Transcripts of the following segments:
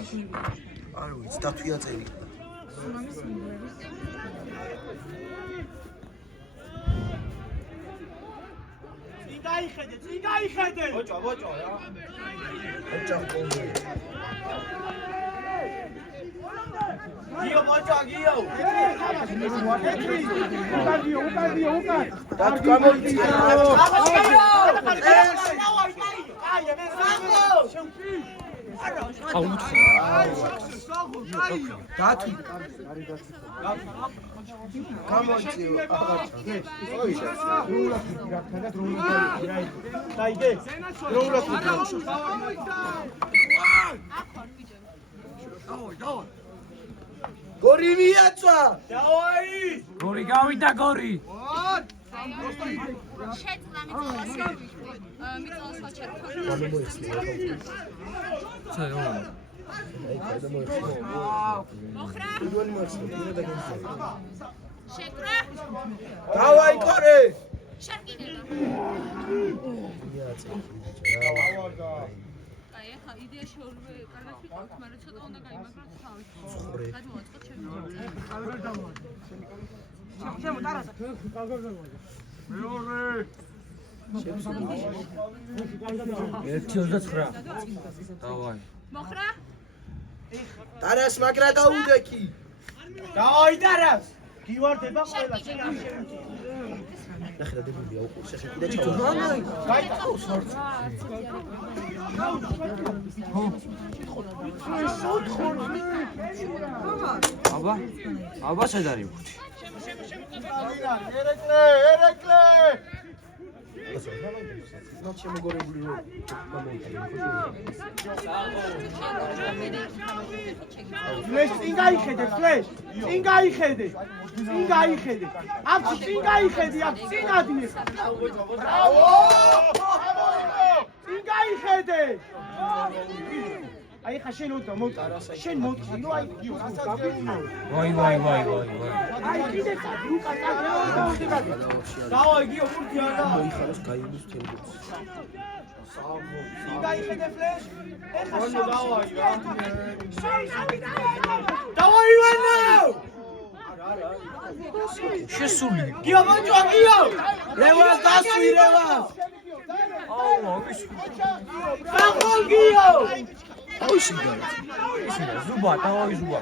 არ ვიცი, დათვია წელი. წიგაიხედე. ბოჭო რა. ბოჭო ყოლე. გიო ბოჭო გიო. უკან. დათ გამოიწია. დათვი. გამოიწია. გორი მიაწვა. დავაი. გორი გავიდა გორი. შეწლა მიწალას ვაჩერქო. მოხრა. შეკრა. დავაი კორე. შარკინელა. აი ახლა იდეაში ორივე კარგად ვიყავთ, მაგრამ ცოტა უნდა გაიმაგროთ თავი. გადმოვაწყოთ ჩემი. მეორე. 1.29. დავაი. მოხრა. დარას მაგრა დაუდექი. დავაი დარას. გივარდება ყველა შენ არ შემიძლია. ნახე დებია უკვე შეხებდა ჩავა. გაიტყავს ორს. აბა სად არის ხუთი? ერეკლე. ნუ შემოგორებული რო გამოიწია. ფლეშ წინ გაიხედე. აქ წინ გაიხედე, აქ წინ ადიე. ბრავო! წინ გაიხედე. აი ხა შენ უთო მოვწარა. შენ მოვწი, ნუ აი გაგიუნო. ვაი. აი კიდე უკან წაგეო. დავაი გიო ფურთი არა. მოიხაროს გაიუნის თელგებს. წინ გაიხედე ფლეშ. ეხა დავაი რა. დავაი ივანო. შესული. გიო ბოჭო გიო. რევას დასვი რევას. აუ, ის გახოლ გიო. აუ შიდა. ზუბა, დავაი ზუბა.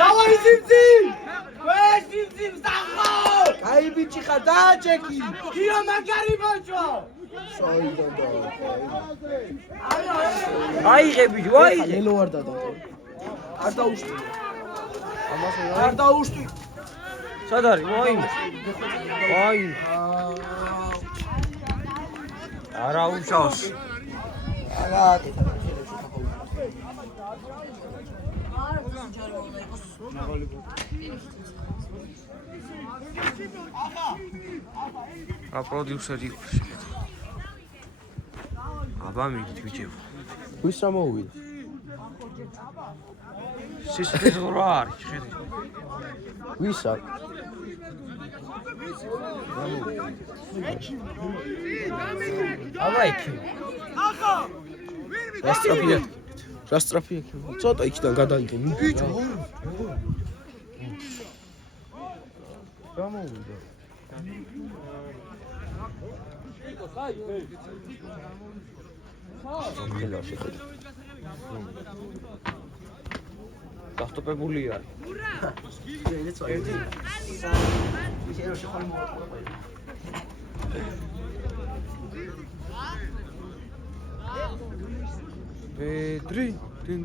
დავაი ძიმძიმ. ვეს ძიმძიმ დახო. აი ბიჭი ხარ დააჭეკი. გიო მაგარი ბოჭო. საიდან და. აიღები, ვაიღე. ნელო არ დადა. არ დაუშტი. არ დაუშტი. სად არის? ვაი. არა უშავს. არა. ა პროდიუსერი იყო. აბა მიდით ბიჭებო. ვის რა მოუვიდა? სისხლის ღრა არის, ხედი. ვისა? აბა იქი. რასტრაფია კი. ცოტა იქიდან გადაიგე. ბიჭო. რა მოუვიდა? გასტოპებული არის. პედრი დინ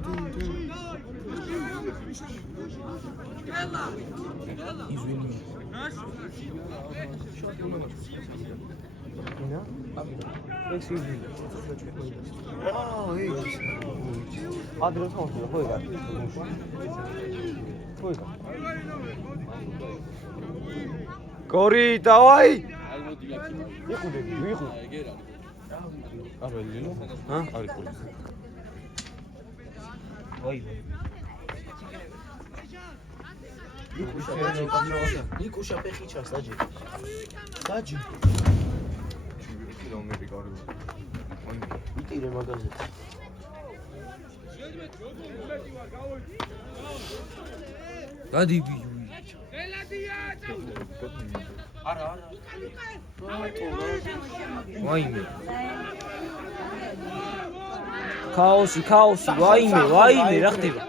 იзвини. ეს იგი. ადრე ხავდა, ხო იგარ. გორი, დავაი. იყუდები, ვიყო. არა ილინო? ჰა? არის ყური. ვაი. ნიკუშა ფეხი ჩას დაჯი. დაჯი. კილომეტრი გარი. ვაი. ტირე მაგაზე. გადი არა. ვაიმე ქაოსი ვაიმე რა ხდება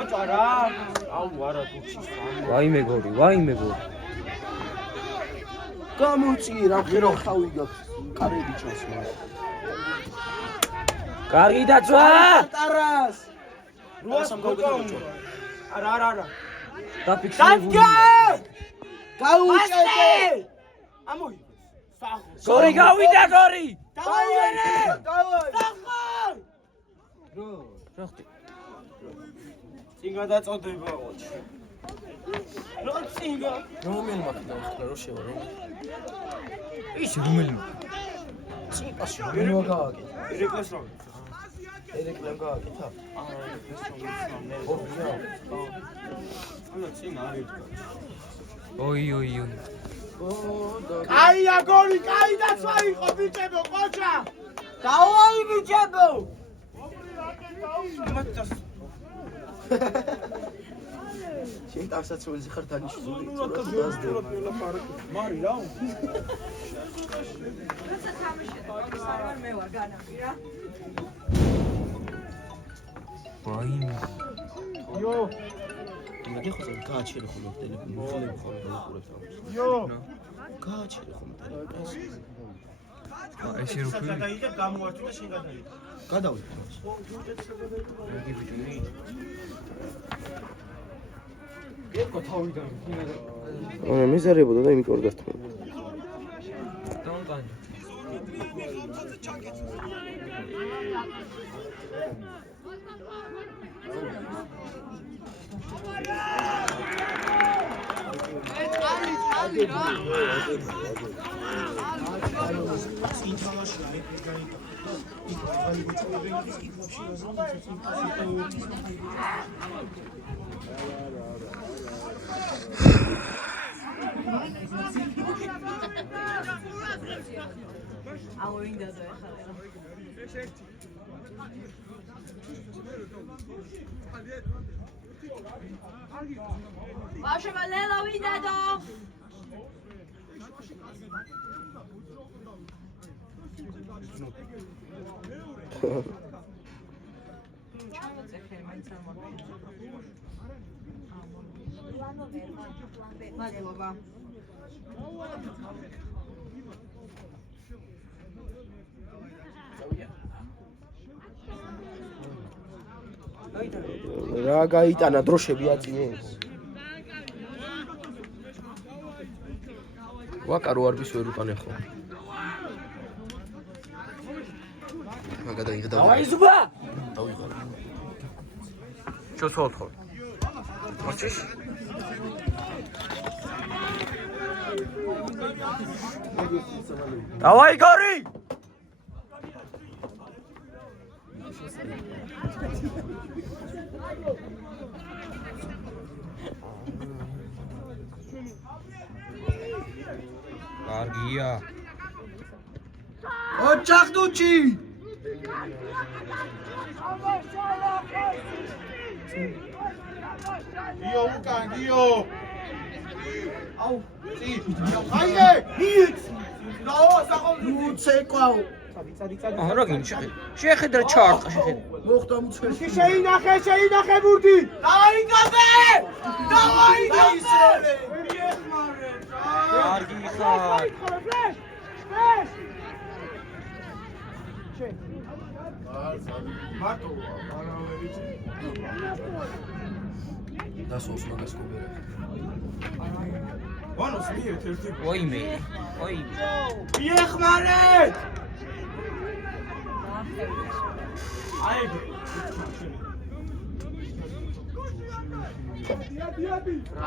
ოჭა რა აუ არა დუჩის ვაიმე გორი გამოწი რა ღერო ხავი გაქვს კარები ჩანს მას კარგი დაცვა ტარას რუას მოგწონს არა დაფიქსირებული გაუჭედე ამოი გორი გავიდა გორი დავაიერე დავაი რა ხდება წინ გადაწოდება ოჩი რო წინგა რომელი მაგდა ახლა რო შევა რომ ის რომელი წინპასში რომელი მაგააკი ერეკლეს რომ ერეკლემ გააკეთა ანა წინ არის ოი კაია გორი კაი დაცვა იყო ბიჭებო ყოჩა დავაი ბიჭებო შენ თავსაც როზე ხარ დანიშნული მარი რა როცა თამაშია მე ვარ განამი რა ვაიმე იო იმედი ხო გააჩერე ხოლმე ტელეფონი მოხალე ხოლმე დაყურებ თავს იო გააჩერე ხოლმე ტელეფონს ეს როფილი გადაიდე გამოართვი და შენ გადაიდე გადავიდე იგი ბიჭი ეკო თავიდან არა მიზარებოდა და იმიტომ გასთხოვა დაუნტანი Vaše Valela vidado. Madalova. რა გაიტანა დროშები აწინეს ვაკარო არბის ვერ უტანე ხო მაგადაიღე დავაიზუბა დავიღალე ჩოცოთ ხო მოჩიშ დავაი გორი კარგია ოჩახდუჩი გიო უკან გიო აუ წი აიე მიც დაო საყოვლი უცეკვაო რა გინ შეხედა ჩარტა შეხედა მოხდა მუცელი შეინახე ბურთი დააიგაბე დააიგაბე კარგი ხარ მარტო არავითი დასოს მაგას კუბერა ვანოს მიეთ ერთი ოიმე მიეხმარეთ აიგე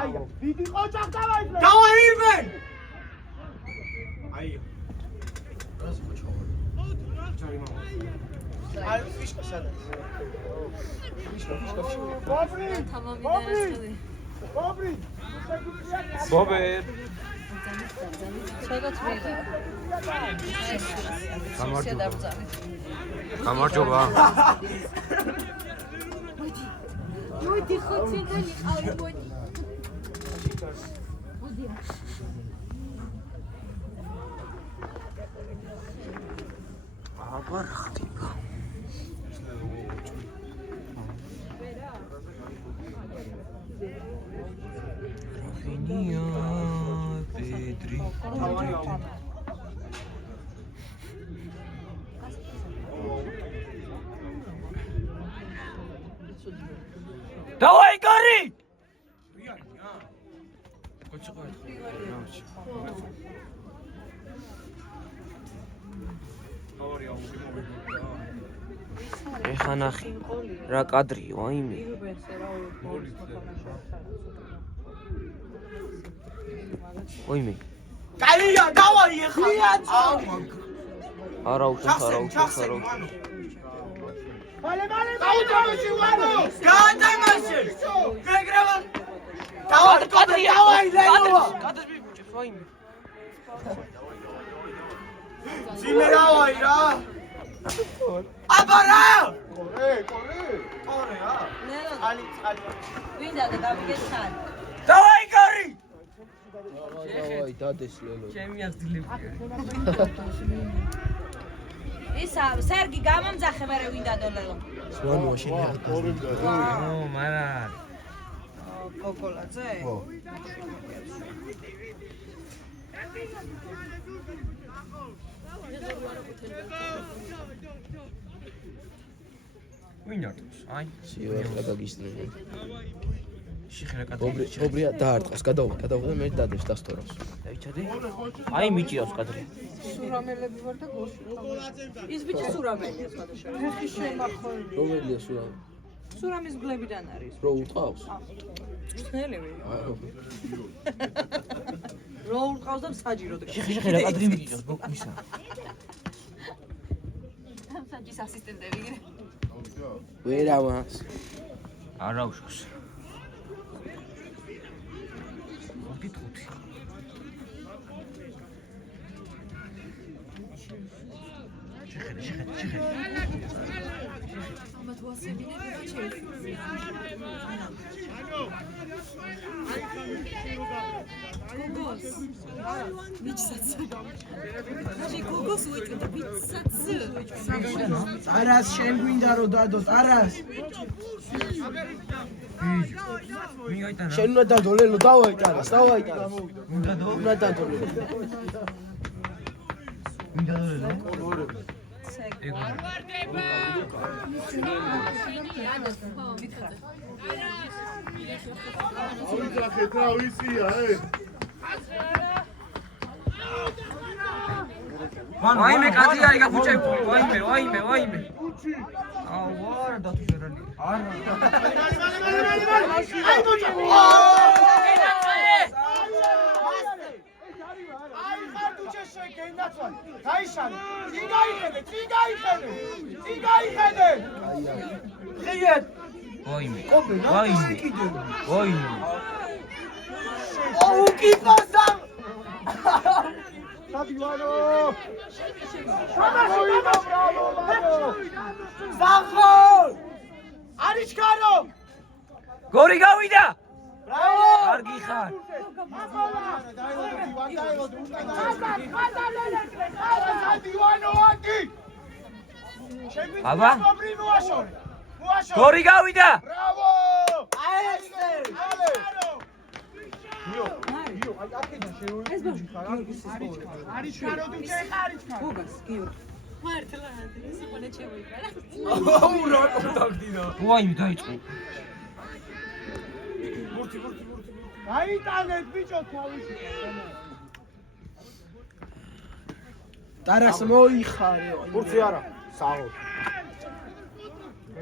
აია დიდი ყოჭახ დავაიბლე დავაიბლენ აია რას მოჩავა ჯარი მამა აი ფიშკა სადაც ფიშკა ბობრი Tamam, bir ბობრი ბობერ ცოტა წვილა. გამარჯობა. მოდი ხო ცინგანი ყავი მოდი. აღარ ხდება. Rafinha, Pedri. Давай, гори! ეხა ნახე რა კადრია ვაიმე ვაიმე კაია დავაი ეხლა არა უშავს მალე დაუჯამში ვარო გაატამაშე გეგრევა კადრია ლენოა კადრი ბიჭებს ვაიმე ძიმერავაი რა აბარა ალი ვინდა და დავიგეცან დავაი გარი დავაი დადეს ლელო ჩემი აღძლებია ისა სერგი გამამძახე მე ვინდა დოლელო სვანოა შენ მარა კოკოლაძე ხო ვინარტოს აი სიوار გადაგისწრებენ შეხერა კადრი ობრია დაარტყას გადავა და მე დადებს დასთორავს დაიჩადე აი მიჭირავს კადრი სურამელები ვარ და გოშუყავ ის ბიჭი სურამელია სხვადასხვა ხეხი შემახორი რომელია სურამ სურამის გლებიდან არის რო უტყავს წნელები რო უტყავს და საჯირო და შეხერა კადრი მიჭირავს ბოკმისა საჯის ასისტენტები ვერა მას არა უშავს მოდით შეხერა ამა თუ ასებინები ჩეი გოგოს მიჩსაც ჟი გოგოს უიტყვი მიჩსაც არას შენ გვინდა რომ დადოს არას მიაიტანა შენ უნდა დადო ლელო დავაიტანას უნდა დადო ლელო მინდა დოლელო ეგ ვაიმე კადრია ეგ ბუჭები ვაიმე აუ ვარ და თუ შერალი არა აი ბოჭა გაიშალე წიგაიხედე ხიეთ ვაიმე ვაიმე ოუ კიპოსა სადივანო შამაშოიმა ბრavo ზახო არიჩქარო გორი გავიდა ბრavo კარგი ხარ აბა გორი გავიდა ბრavo აესე არიჩქარო თუ ჩეხარიჩქარო გოგას გიორ მართლა სიყვანე ჩემოიყარა აუ რა კონტაქტინა ვაიმე დაიწყო გაიტანეთ ბიჭო თავისი ტარას მოიხარე ბურთი არა საღო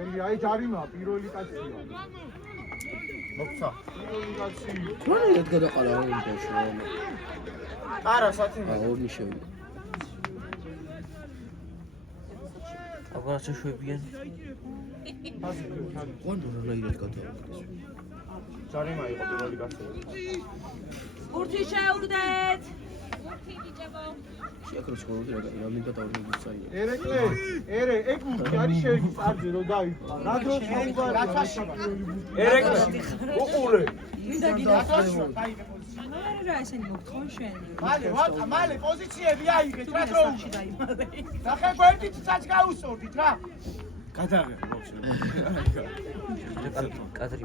ელი აი ჯარიმა პირველი კაცია მოგცა პირველი კაცი მონელად გადაყარა ამ იმაში არა სათი ორი შევიდა აბა შეშვებიან ვანო რა რაირად გადაყარა ჯარიმა იყო პირველი კაცი ბურთი შეუგდეთ. შეაქროს ხოლმე რა მინდა დავიღოს საერთოდ. ერეკლე, ეგ მუქი არის შენი წარზე რომ დაიწყო. რა დროს მოუგარია? ერეკლე. უყურე. მინდა გიდასვო. რა ესენი მოგთხოვენ შენ? მალე პოზიციები აიღეთ რა თქო. ნახე გვერდით წაც გაუსწორდით რა. გადაღე ბავშვი. კადრი.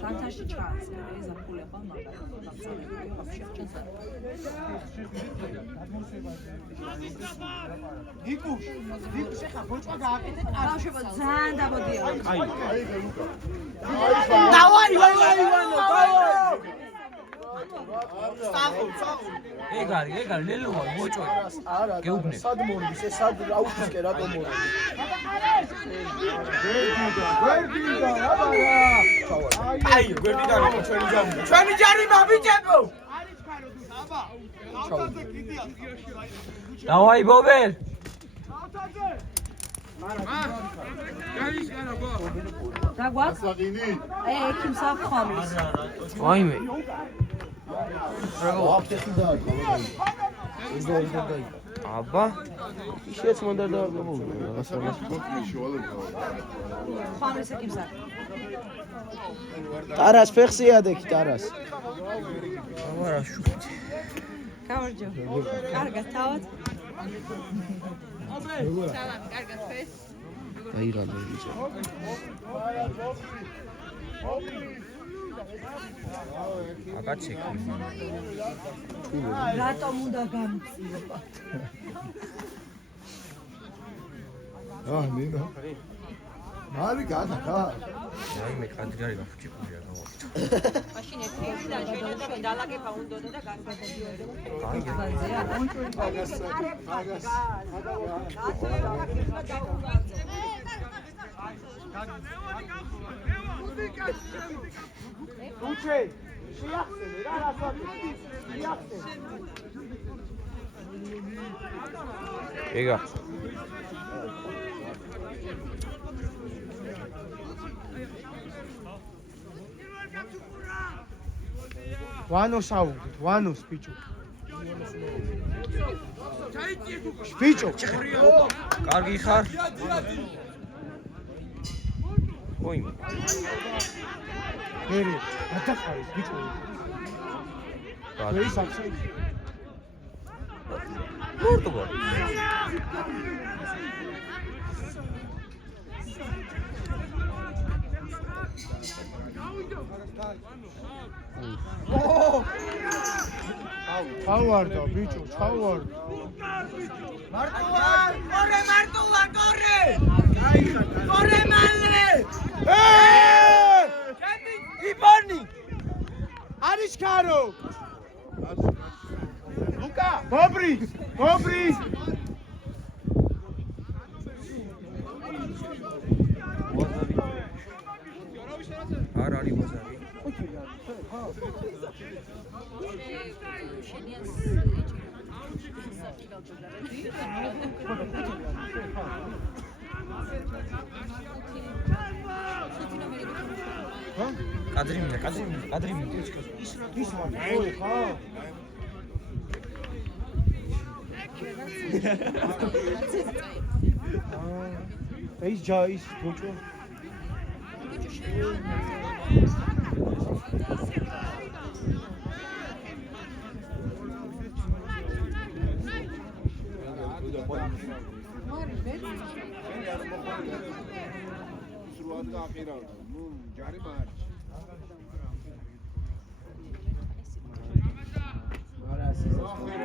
სანთაში ჩააწერე ზაფხულება მაგალითად ნახსენები ვაფშე ჩასა. ნიკუშ ხა ბოჭვა გააკეთე ბავშვებო ძალიან დაბოდია. დავაი ვანო ეგ არის ლელოა ბოჭო. არა სად მორბის ეს სად აუჩისკე რატომ მორბის გვერდიდან აბა აი გვერდიდან იყო ჩვენი ჯარი ჩვენი ჯარი მაბიჭებო დავაი ბობელ რა გვაქვს? ექი მსახხამის. ვაიმე აბა ისეც მონდა და ხამის ექი მსახ. ტარას ფეხს იადექი ტარას აბა რა შუქით გამარჯო. კარგად თავად. სალამი, კარგად ხეს. აი რა მოვიწყე აკაცი რატომ უნდა გამწიო? ნინა მარი გადა ვაიმე კადრი არის გაფუჭებული რა გავაკეთე მაშინ ერთიდან შეიძლება დალაგება უნდოდა და განსაკუთრებულად უჩე შეახსენე რა რასაკეთე შეახსენე ეგა ვანოს აუგდით ვანოს ბიჭო ბიჭო კარგი ხარ ოიმე მერე ატახარი ბიჭო ეს ახსე მორტობა ჩავარდა ბიჭო ჩავარდა მარტოა კორე კორე მალე იბანი არის ქარო ლუკა ბობრის არ არის ბაზარი კადრი მინდა ის ვარ ხა ეს ჯაის ბოჭო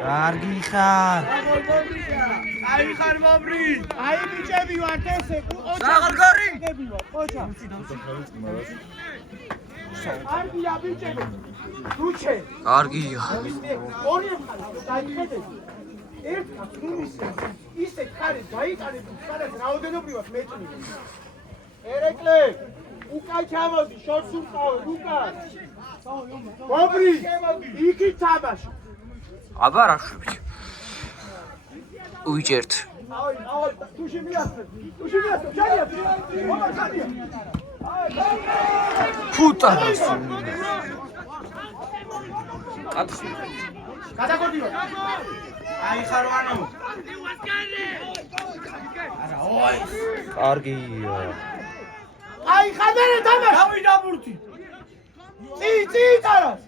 კარგი ხარ აი ხარ მომრი აი ბიჭები ვართ ესე საღარგარი ყოჩა კარგია ბიჭები რუჩე კარგია ორი მხარე დაიხედეთ ერთ კაცის ისე ხარი დაიტანეთ სადაც რაოდენობრივად მეწნი ერეკლე უკან ჩამოდი შორს ურყავ ლუკა მომრი იქით თამაში აბა რა შვებით უიჭერთ Tuši mjesto, čarija, ovo čarija. Putanas. Kada godiva? Aj, Harvano. Კარგია. Აი, ხადერე თამაში. დავი ნაბურთი. წი ტარას.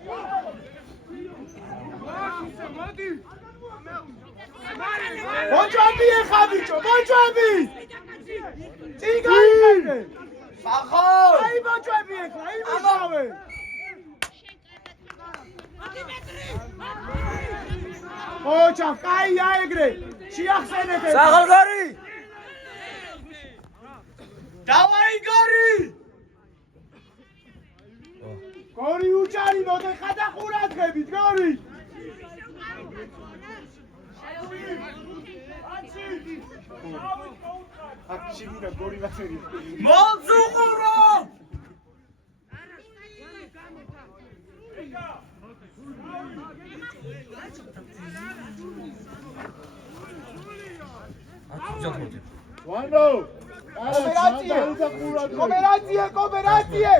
ბოჭები ეხა ბიჭო, ბოჭები. წი გაიგე. სახო. აი ბოჭები ეხა, იმავე. ბოჭა, კაია ეგრე. შეახსენეთ. საღალგარი. დავაი გორი! გორი უჭარი მოდეხა და ყურადღებით, გორი! აკშიგურა გორი ვახერი. მოძუყურო! ვანო! Cooperație!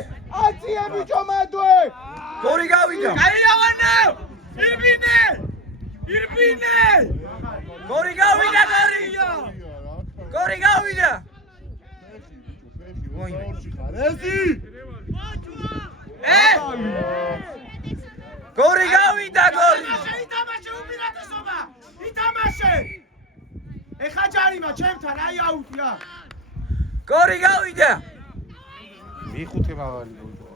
Acție, bicio mădue! Gori gavida! Care ia vână? Irbine! Irbine! Gori gavida, Gori! Gori gavida! Gori gavida, Gori! ითამაშე უპირატესობა! ითამაშე! ეხა ჯარიმა ჩემთან, აი აუტი რა! Gori gavida! მიხუთე მაღალი გოლია.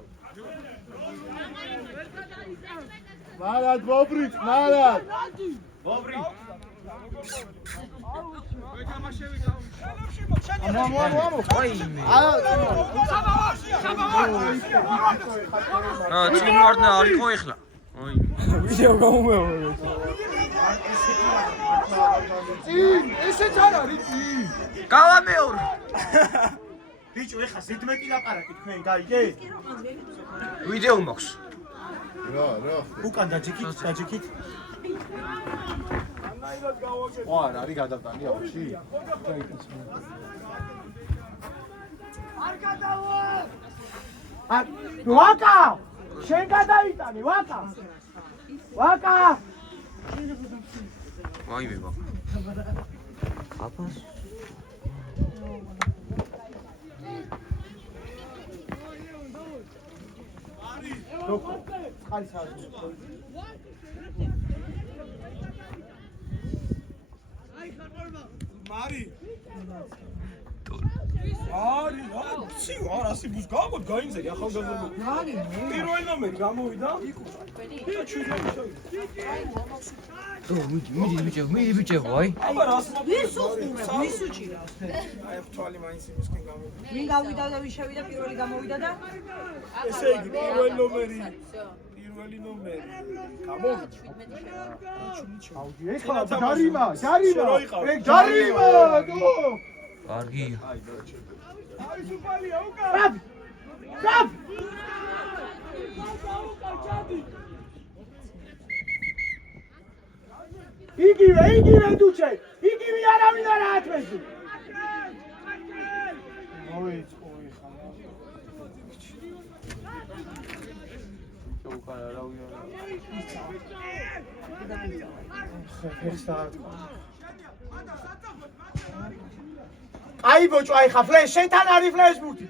მალად ბობრიც, მალად. ბობრი! Oime! Timurna არისო ეხლა. Oime! ვიდეო გამომეორე. წინ, ესეც არ არის წინ! გავამეორე! ბიჭო, ეხა ზედმეტი ლაპარაკი თქვენ გაიგე? ვიდეო მაქვს. რა. უკან დაჯიქით. ო არ არის გადავტანი აუში. არ გადავა! ვაკა! შენ გადაიტანე, ვაკა! ვაკა! Oime bak. Kapas. Mari. Mari, აცი არ ასე ბუს გამოდ გაინძე ახალგაზრდა. მარი, პირველი ნომერი გამოვიდა. მიდი ბიჭო, ვაი. აბა რას ვის უხურებ, ვის უჭირავს? აი თვალი მაინც იმისკენ გამოვიდა. ვინ გავიდა და ვინ შევიდა პირველი გამოვიდა და ესე იგი პირველი ნომერი. პირველი ნომერი. გამოვიდა. აუდი, ეხლა ჯარიმა. ეგ ჯარიმა, დო. კარგია. აი სუპალია უკან. გაბ. იგივე დუჩე. იგივე არავინ არ ათვესი. ოი ხანა. უკან არავინ არ. აი ბოჭო, აი ხა ფლეშ, შენთან არის ფლეშ ბურთი.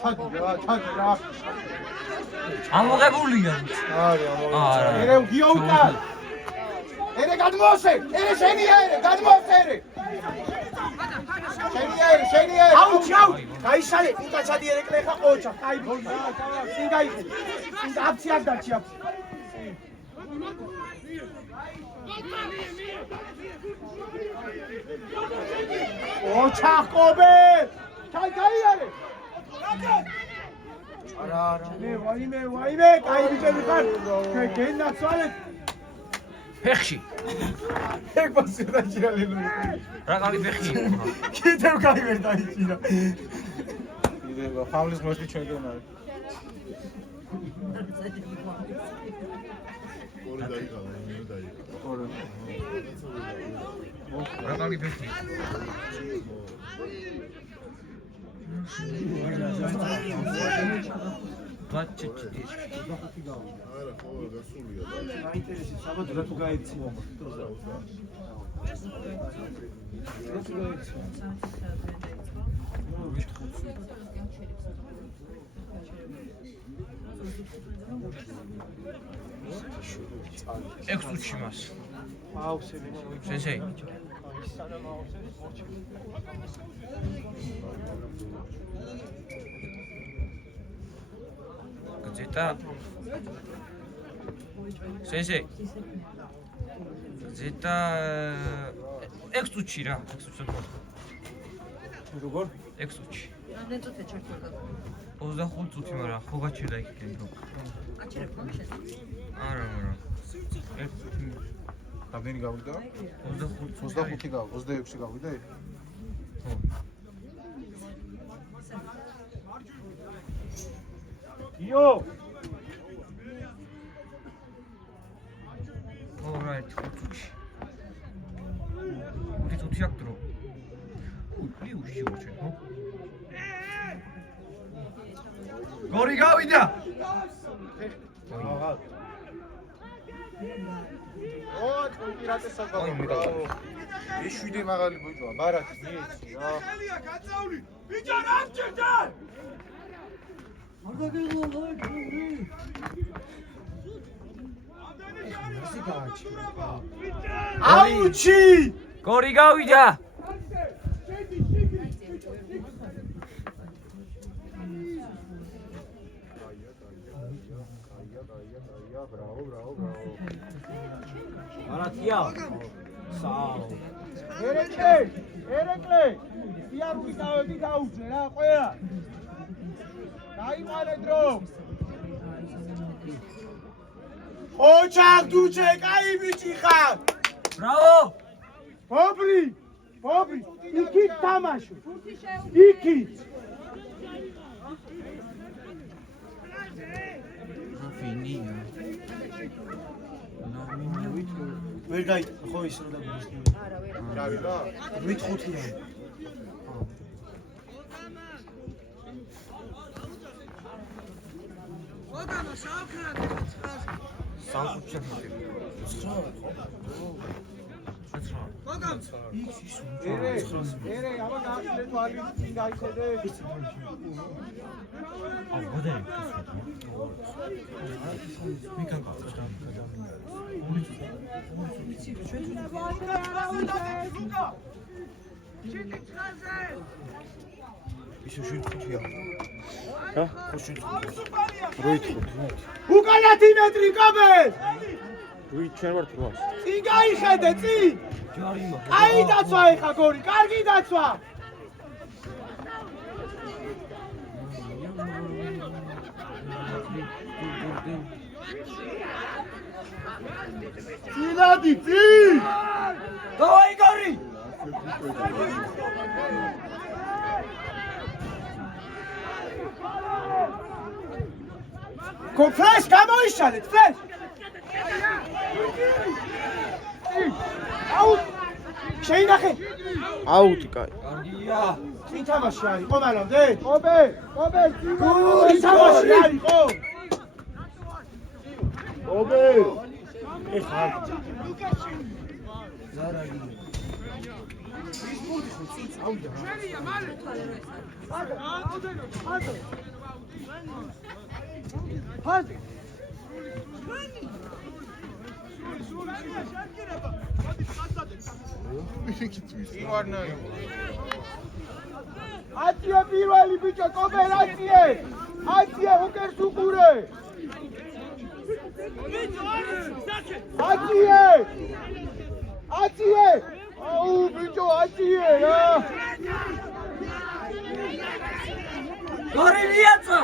ჩადი რა. ამოღებულია. არა. ერე გიო უკან. ერე გადმოასე, ერე შენია ერე, გადმოასე ერე. შენია ერე. აუჩი. გაიშალე, უკან ჩადი ერე კლეხა ყოჩა. აი ბოჭო. წინ გაიხე. წინ აფციას დარჩი აფცი. ოჩახობე! გაიარე! არა. ვაიმე, კაი ბიჭები ხარ. გენაცვალეთ. ფეხში. ეგ პასირა ჭირალინო. რა კალი ფეხში? კიდევ კაი ვერ დაიჭირა. კიდევ ხავლის მოსი ჩვენ გენარი. რა კარგი ფეხი. ბაჭჭი. არა, ხო, გასულია. აინტერესებს, საბადო რა თუ გაეცი. ექსუჩი მას. აუსებინა. სენსეი. გზეტა. სენსეი. გზეტა ექსუჩი რა, ექსუჩი. როგორ? ექსუჩი. ნეტოთე ჩართულდა. 25 წუთი, მაგრამ ხო გაჩერდა იქ კენდრო. აჩერებ მომიშენ. არა. რამდენი გავიდა? 25 გავ, 26 გავიდა იქ? ხო. იო! Alright, ხუთი. ხუთი აქ დრო. უში უჩე, ხო? გორი გავიდა. აღარ. ო, პირატესად გავიდა. ეს 7 მაღალი ბიჭოა, ბარათი მიეცი რა. ხელია გაწავლი. ბიჭო რა მჭირდა? აუჩი! გორი გავიდა. Bravo. არათია. საო. ერეკლე. იარუკი დავები გაუძე რა, ყველა. დაიყარე დრო. ოჩახ დუჩე, კაი ბიჭი ხარ. Bravo! ბობრი. იქით თამაში. იქით. Rafinha. ვერ გაიწა ხო ის რა დაგუჩნია. რა ვიდა? 8-5-ია. ოდანა საუქრად ცხას. სამხუთი. ერე, აბა გააჩნდე თვალი წინ გაიხედე. უკანათი მეტრი კაბე! ჩვენ ვართ 800. წინ გაიხედე, წინ! კაი დაცვა ეხა გორი, კარგი დაცვა! წინადი, წინ! დავაი გორი! ფრეშ გამოიშალეთ, ფრეშ! აუტ! შეინახე! აუტი კაი. კარგია. წინ თამაში არის, ყომალამდე? ყობე, წინ თამაში არის, ყო! ყობე! ეხა ზარაგი. ფაზი. აცია პირველი ბიჭო, კოოპერაცია! აცია უკერს უყურე! აცია! აუ ბიჭო, აცია რა! გორი მიაცა!